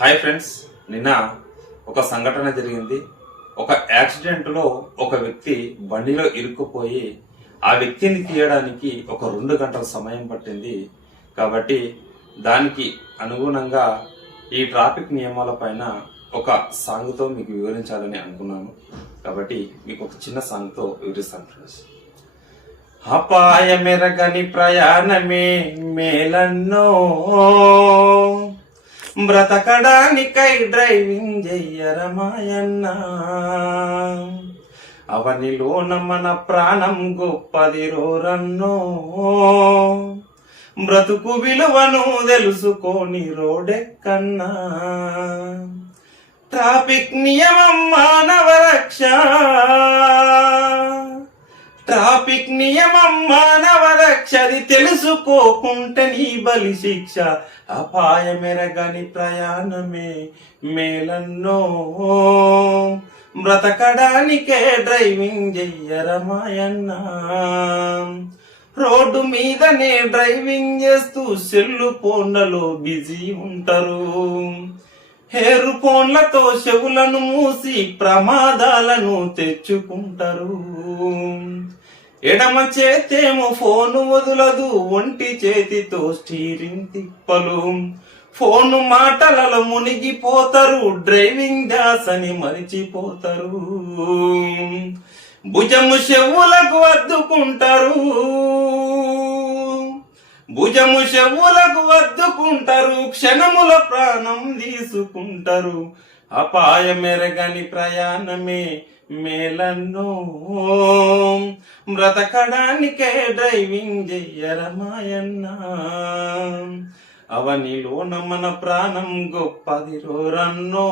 Hi friends, నిన్న ఒక సంఘటన జరిగింది. ఒక యాక్సిడెంట్లో ఒక వ్యక్తి బండిలో ఇరుక్కుపోయి ఆ వ్యక్తిని తీయడానికి ఒక 2 గంటల సమయం పట్టింది. కాబట్టి దానికి అనుగుణంగా ఈ ట్రాఫిక్ నియమాల పైన ఒక సాంగ్తో మీకు వివరించాలని అనుకున్నాను. కాబట్టి మీకు ఒక చిన్న సాంగ్తో వివరిస్తాను ఫ్రెండ్స్. అపాయమెరగని ప్రయాణమే మేలన్నో, బ్రతకడానికై డ్రైవింగ్ చెయ్యరమాయన్నా, అవనిలోన మన ప్రాణం గొప్పది రోరన్నో, బ్రతుకు విలువను తెలుసుకొని రోడెక్కన్నా, ట్రాఫిక్ నియమం మానవ రక్ష, ట్రాఫిక్ నియమం మానవ రక్షది తెలుసుకోకుంటే నీ బలి శిక్ష, అపాయమెరగని ప్రయాణమే మేలన్నో, బ్రతకడానికే డ్రైవింగ్ చెయ్యరమాయన్నా, రోడ్డు మీదనే డ్రైవింగ్ చేస్తూ సెల్లు ఫోన్లలో బిజీ ఉంటారు, హేరు ఫోన్లతో చెవులను మూసి ప్రమాదాలను తెచ్చుకుంటారు, ఎడమ చేతేమో ఫోను వదులదు, ఒంటి చేతితో స్టీరింగ్ తిప్పలు, ఫోను మాటలలో మునిగిపోతారు, డ్రైవింగ్ ధ్యాసని మరిచిపోతారు, భుజము చెవులకు అద్దుకుంటారు, భుజము చెవులకు అద్దుకుంటారు, క్షణముల ప్రాణం తీసుకుంటారు, అపాయమెరగని ప్రయాణమే మేలన్నో, బ్రతకడానికే డ్రైవింగ్ చెయ్యరమాయన్నా, అవనిలోన మన ప్రాణం గొప్పది రోరన్నో,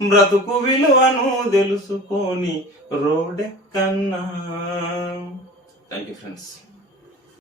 బ్రతుకు విలువను తెలుసుకొని రోడెక్కన్నా. Thank you friends.